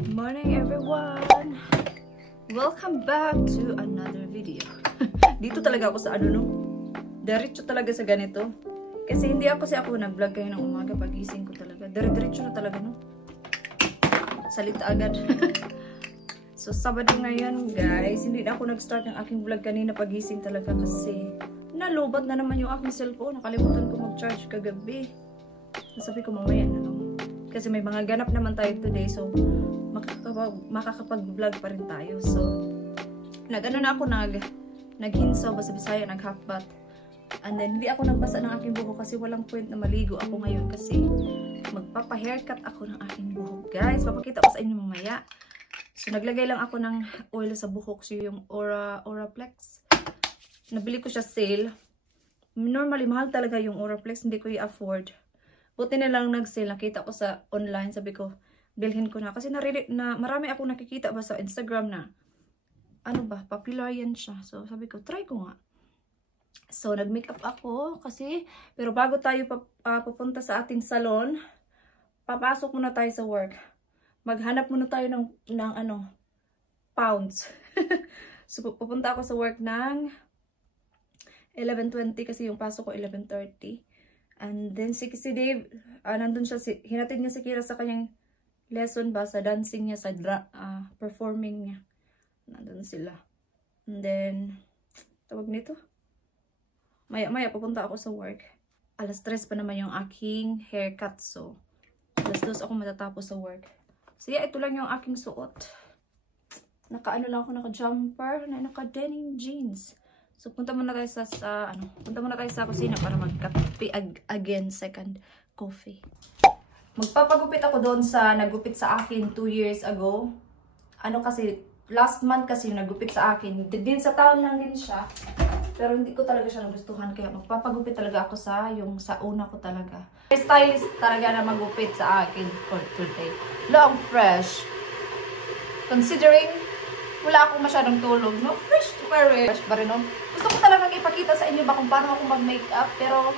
Good morning everyone! Welcome back to another video. Dito talaga ako sa ano no? Diretso talaga sa ganito. Kasi hindi ako nag-vlog kayo ng umaga pagising ko talaga. Diretso na talaga no? Salita agad. So Sabado ngayon guys, hindi na ako nag-start ng aking vlog kanina pagising talaga kasi nalobat na naman yung aking cellphone. Nakalimutan ko mag-charge kagabi. Sabi ko mamaya na lang. Kasi may mga ganap naman tayo today, so makakapag-vlog pa rin tayo. So, nag-ano na ako, naghinsaw, basta Bisaya, nag-half-bath. And then, hindi ako nagbasa ng aking buhok kasi walang point na maligo ako ngayon kasi magpapa-haircut ako ng aking buhok. Guys, papakita ko sa inyo mamaya. So, naglagay lang ako ng oil sa buhok. So, yung Oraplex. Nabili ko siya sale. Normally, mahal talaga yung Oraplex. Hindi ko i-afford. Buti na lang nag-sale, nakita ko sa online, sabi ko, bilhin ko na. Kasi marami akong nakikita ba sa Instagram na, ano ba, popular yan siya. So, sabi ko, try ko nga. So, nag-makeup ako kasi, pero bago tayo pupunta sa ating salon, papasok muna tayo sa work. Maghanap muna tayo ng pounds. So, pupunta ako sa work ng 11:20 kasi yung pasok ko 11:30. And then si Dave, nandun siya, hinatid niya si Kira sa kanyang lesson ba, sa dancing niya, sa performing niya. Nandun sila. And then, tawag nito. Maya pupunta ako sa work. Alas 3 pa naman yung aking haircut. So, alas 2 ako matatapos sa work. So yeah, ito lang yung aking suot. Naka-ano lang ako, naka-jumper, naka-denim jeans. So, punta muna tayo sa kusina para magkape again, second coffee. Magpapagupit ako doon sa nagupit sa akin 2 years ago. Ano kasi, last month kasi yung nagupit sa akin. Din sa taon lang din siya. Pero hindi ko talaga siya nagustuhan. Kaya magpapagupit talaga ako sa una ko talaga. Stylist talaga na magupit sa akin for today. Long fresh. Considering wala akong masyadong tulog, no? Fresh to wear. Fresh pa rin, no? Gusto ko talagang ipakita sa inyo ba kung paano ako mag-makeup. Pero,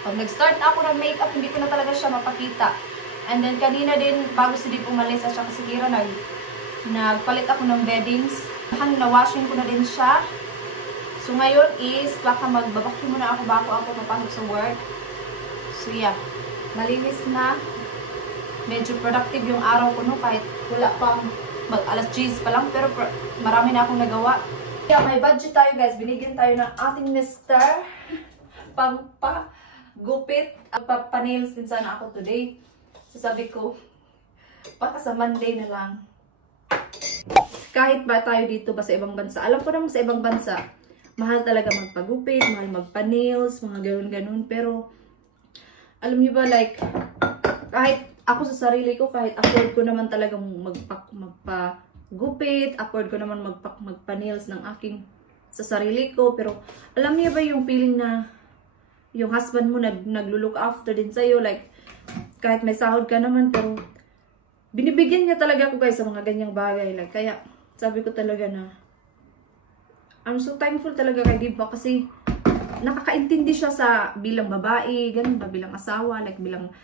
pag nag-start ako ng makeup, hindi ko na talaga siya mapakita. And then, kanina din, bago si Deep umalis at siya kasi Kira, nagpalit ako ng beddings. Na-washing ko na din siya. So, ngayon is, baka magbabacuum muna ako bago ako papasok sa work. So, yeah. Malinis na. Medyo productive yung araw ko, no? Kahit wala pang alas 10 pa lang, pero marami na akong nagawa. Kaya may budget tayo guys, binigyan tayo ng ating mister pampagupit at pampanails din sana ako today. So sabi ko, baka sa Monday na lang. Kahit ba tayo dito ba sa ibang bansa, alam ko naman sa ibang bansa, mahal talaga magpagupit, mahal magpanails, mga ganun-ganun. Pero, alam niyo ba, like, kahit ako sa sarili ko, kahit afford ko naman talagang magpagupit, afford ko naman magpa-nails ng aking sa sarili ko. Pero alam niyo ba yung feeling na yung husband mo naglo-look after din sa'yo, like kahit may sahod ka naman, pero binibigyan niya talaga ako guys sa mga ganyang bagay. Like, kaya sabi ko talaga na I'm so thankful talaga kay Diba kasi nakakaintindi siya sa bilang babae, ganun ba, bilang asawa, like bilang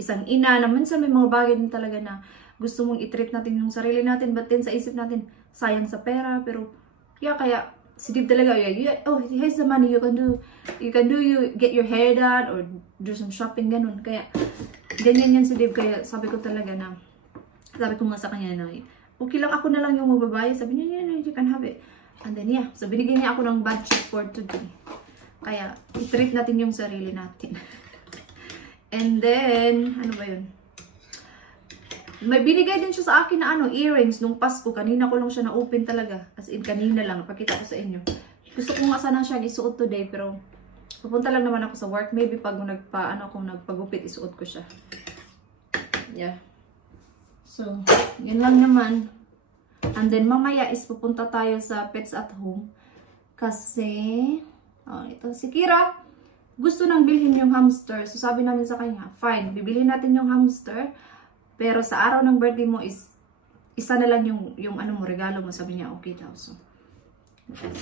isang ina, na minsan may mga bagay din talaga na gusto mong i-treat natin yung sarili natin, but then sa isip natin, sayang sa pera, pero kaya si Dib talaga, oh, here's the money, you get your hair done, or do some shopping, ganun. Kaya, ganyan yan si Dib, kaya sabi ko talaga na, sabi ko nga sa kanya na, okay lang ako na lang yung magbabayad, sabi niya, yeah, you can have it. And then yeah, so binigyan niya ako ng budget for today. Kaya, i-treat natin yung sarili natin. And then, ano ba yun? May binigay din siya sa akin na earrings nung Pasko. Kanina ko lang siya na-open talaga. As in, kanina lang. Pakita ko sa inyo. Gusto ko nga sana siya isuot today, pero pupunta lang naman ako sa work. Maybe pag kung nagpagupit, isuot ko siya. Yeah. So, yun lang naman. And then, mamaya is pupunta tayo sa Pets at Home. Kasi, ito, si Kira, gusto nang bilhin yung hamster. So sabi namin sa kanya, fine, bibili natin yung hamster. Pero sa araw ng birthday mo is isa na lang yung mo, regalo mo. Sabi niya, okay daw. So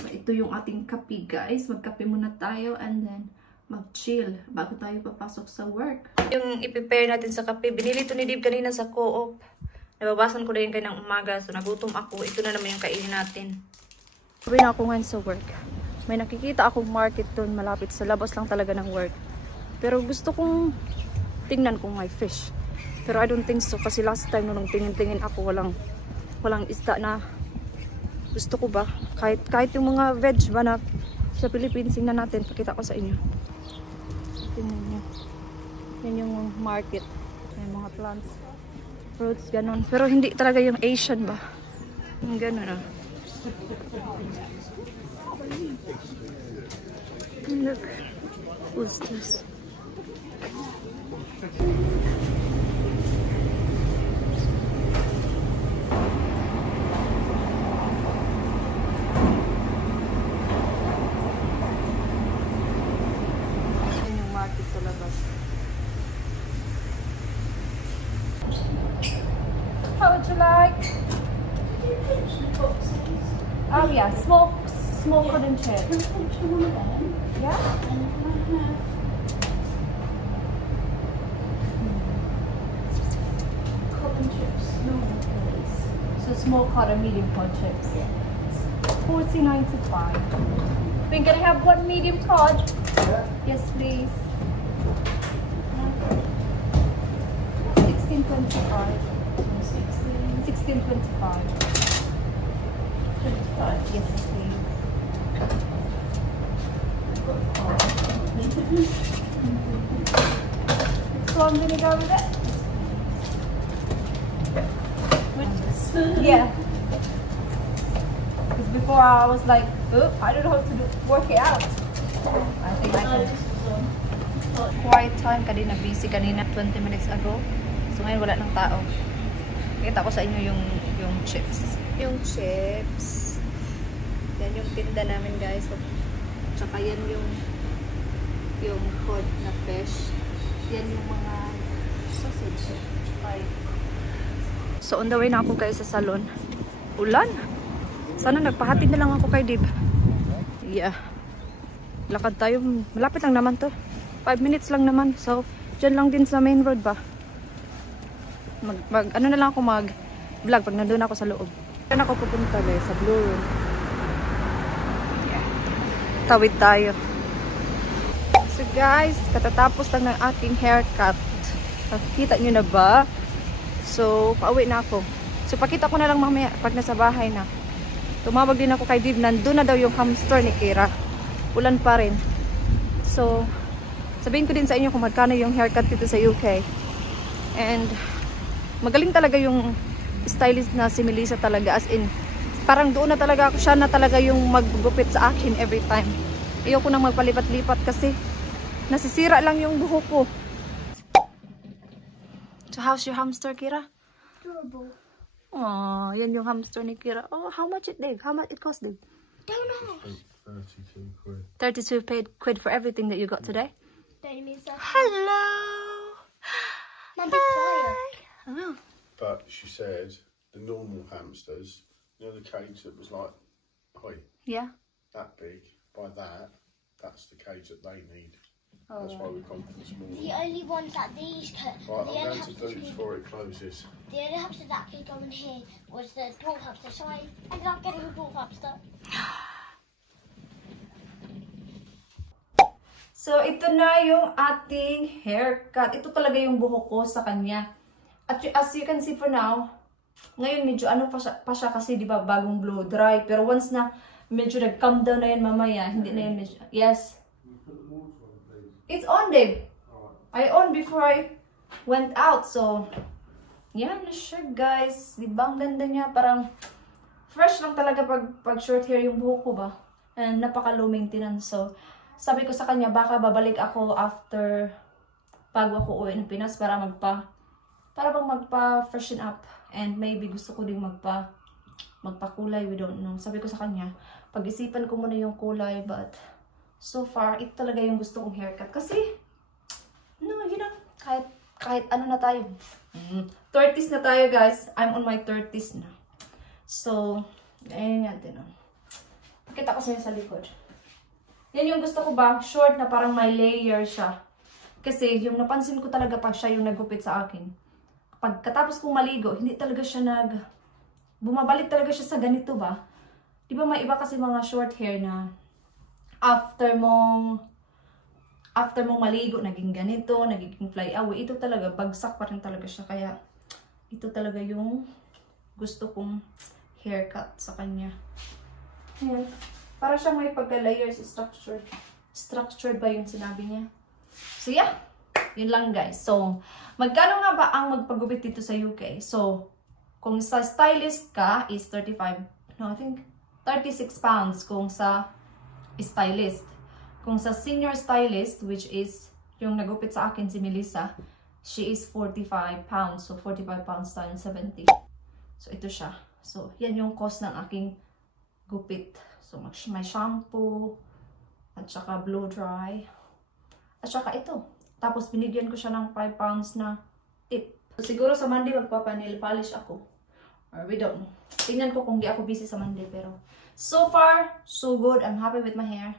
ito yung ating kape guys. Magkape muna tayo and then mag-chill bago tayo papasok sa work. Yung i-prepare natin sa kape, binili ito ni Dib kanina sa Co-op. Nababasan ko din kayo ng umaga. So, nagutom ako. Ito na naman yung kainin natin. Sabi na ako ngayon sa work. May nakikita akong market doon malapit sa labas lang talaga ng work. Pero gusto kong tingnan kung may fish. Pero I don't think so. Kasi last time nung tingin-tingin ako, walang isda na gusto ko ba. Kahit yung mga veg ba na sa Philippines, tingnan natin. Pakita ko sa inyo. Tingnan nyo. Yan yung market. May mga plants. Fruits, ganon. Pero hindi talaga yung Asian ba. Yung ganon ah. Look. Who's this? Yan yung market sa labas. How would you like? Oh yeah, small cotton chips. Yeah? Cotton chips. No, please. So small cotton, medium cod chips. Yeah. $14.95. We're gonna have one medium cod. Yeah. Yes, please. $16.25. $16.25. Yes, please. Strong vinegar with it? Yeah. Because before I was like, oh, I don't know how to work it out. I think I can. Quiet time kanina, busy kanina 20 minutes ago. So ngayon wala ng tao. Kita ko sa inyo yung chips. Yung chips. Yan yung tinda namin guys. So, tsaka yan yung cod na fish. Yan yung mga sausage. So on the way na ako guys sa salon. Ulan. Sana nagpahatid na lang ako kay Dib. Yeah. Lakad tayo. Malapit lang naman to. 5 minutes lang naman. So dyan lang din sa main road ba. Ano na lang ako mag-vlog pag nandun ako sa loob. Saan ako pupunta guys? Sa Blue Room. Yeah. Tawid tayo. So guys, katatapos lang ng aking haircut. Nakikita nyo na ba? So, pauwi na ako. So, pakita ko na lang mamaya pag nasa bahay na. Tumawag din ako kay Dib. Nandun na daw yung hamster ni Kira. Ulan pa rin. So, sabihin ko din sa inyo kung magkano yung haircut dito sa UK. And, magaling talaga yung stylist na si Melissa talaga. As in, parang doon na talaga ako. Siya na talaga yung maggupit sa akin every time. Ayoko nang magpalipat-lipat kasi nasisira lang yung buhok ko. So, how's your hamster, Kira? Adorable. Oh, yan yung hamster ni Kira. Oh, how much it did? How much it cost, Dib? Don't know. 32 quid. 32 quid for everything that you got today. Don't mean so. Hello. Mum, be quiet. Oh. But she said the normal hamsters, you know, the cage that was like, Yeah. that big, by that, that's the cage that they need. Oh. That's why we've gone for the small The one. only ones that these could, Right, the I'm only going to hamsters Boots before it closes. the only hamster that could go in here was the dwarf hamster. So I ended up getting a dwarf hamster. So, ito na yung ating haircut. Ito talaga yung buhok ko sa kanya. At as you can see for now, ngayon medyo ano pa siya kasi di ba bagong blow dry. Pero once na medyo nag-calm down na yan mamaya, hindi na yan medyo, yes. It's on, Dave. I on before I went out. So, yan na siya, guys. Di ba? Ang ganda niya. Parang fresh lang talaga pag short hair yung buhok ko ba. And napaka-low maintenance. So, sabi ko sa kanya, baka babalik ako after bago ako uwi ng Pinas para bang magpa-freshen up. And maybe gusto ko din magpakulay. We don't know. Sabi ko sa kanya, pag-isipan ko muna yung kulay. But, so far, ito talaga yung gusto kong haircut. Kasi, no, you know, kahit ano na tayo. 30s na tayo, guys. I'm on my 30s na. So, ayun yan din. Pakita ko sa'yo sa likod. Yan yung gusto ko ba? Short na parang may layer siya. Kasi yung napansin ko talaga pag siya yung nagupit sa akin. pagkatapos kong maligo, hindi talaga siya bumabalik talaga siya sa ganito ba? Di ba may iba kasi mga short hair na after mong maligo, naging ganito, naging fly away. Ito talaga, bagsak pa rin talaga siya. Kaya, ito talaga yung gusto kong haircut sa kanya. Ayan. Para siyang may pagka-layers structured. Structured ba yung sinabi niya? So, yeah. Yun lang, guys. So, magkano nga ba ang magpagupit dito sa UK? So, kung sa stylist ka is 35, no, I think 36 pounds kung sa stylist. Kung sa senior stylist, which is yung nagupit sa akin si Melissa, she is 45 pounds. So, 45 pounds times 70. So, ito siya. So, yan yung cost ng aking gupit. So, may shampoo, at saka blow dry, at saka ito. Tapos, binigyan ko siya ng 5 pounds na tip. So, siguro sa Monday, magpapa-nail polish ako. Or we don't know. Tingnan ko kung di ako busy sa Monday. Pero, so far, so good. I'm happy with my hair.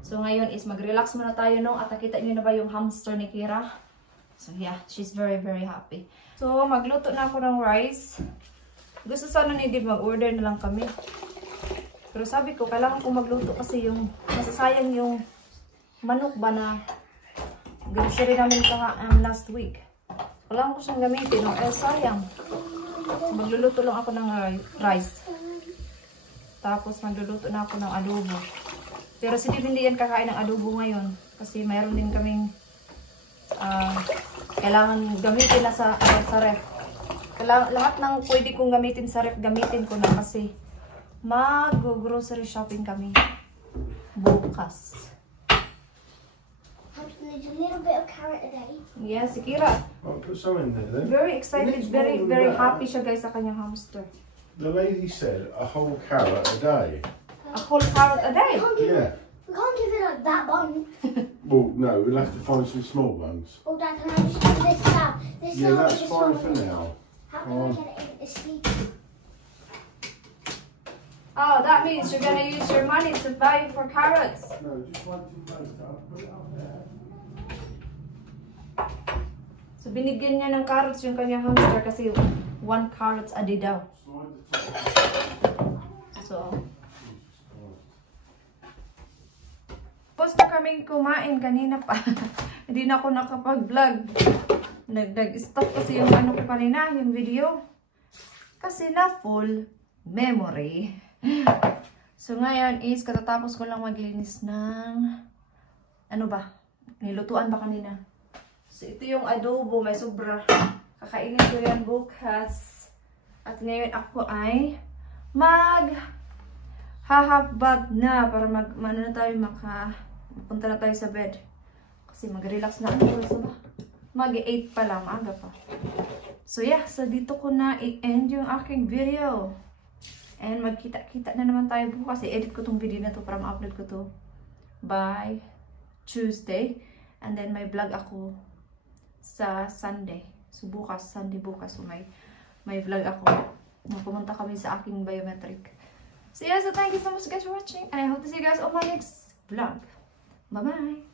So, ngayon is mag-relax muna tayo, no? At nakita nyo na ba yung hamster ni Kira? So, yeah. She's very, very happy. So, magluto na ako ng rice. Gusto sana ni Dib mag-order na lang kami. Pero sabi ko, kailangan kong magluto kasi yung masasayang yung manok ba na grocery namin last week. Kailangan ko siyang gamitin. Sayang. Magluluto lang ako ng rice. Tapos magluluto na ako ng adobo. Pero si Dib hindi yan kakain ng adobo ngayon. Kasi mayroon din kaming kailangan gamitin na sa ref. Lahat ng pwede kong gamitin sa ref, gamitin ko na kasi mag-grocery shopping kami bukas. There's a little bit of carrot a day. Yes, si Kira. I'll put some in there then. Very excited, very, very happy siya guys sa kanyang hamster. The lady said a whole carrot a day. A whole carrot a day? We can't give it like that one. Well, no, we'll have to find some small ones. Oh, Dad, can I just have this now? This Yeah, now that's is a fine small for one. now. How can I get it in this sleep? Oh, that means you're gonna use your money to buy for carrots. No, just one, two plates. I'll put it up there. So, binigyan niya ng carrots yung kanyang hamster kasi 1 carrots a day daw. So, tapos na kaming kumain kanina pa. Hindi na ako nakapag-vlog. Nag-stop kasi yung ano ko kanina, yung video. Kasi na full memory. So, ngayon is katatapos ko lang maglinis ng ano ba? Nilutuan ba kanina? So, ito yung adobo. May sobra. Kakainin ko yan bukas. At ngayon ako ay mag-hahabag na para punta na tayo sa bed. Kasi mag-relax na ako. Mag-8 pa lang. Maaga pa. So, yeah. So, dito ko na i-end yung aking video. And magkita-kita na naman tayo bukas. I-edit ko tong video na to para ma-upload ko to by Tuesday. And then may vlog ako sa Sunday. So bukas, Sunday bukas. So may vlog ako. Pumunta kami sa aking biometric. So yeah, so thank you so much guys for watching. And I hope to see you guys on my next vlog. Bye-bye!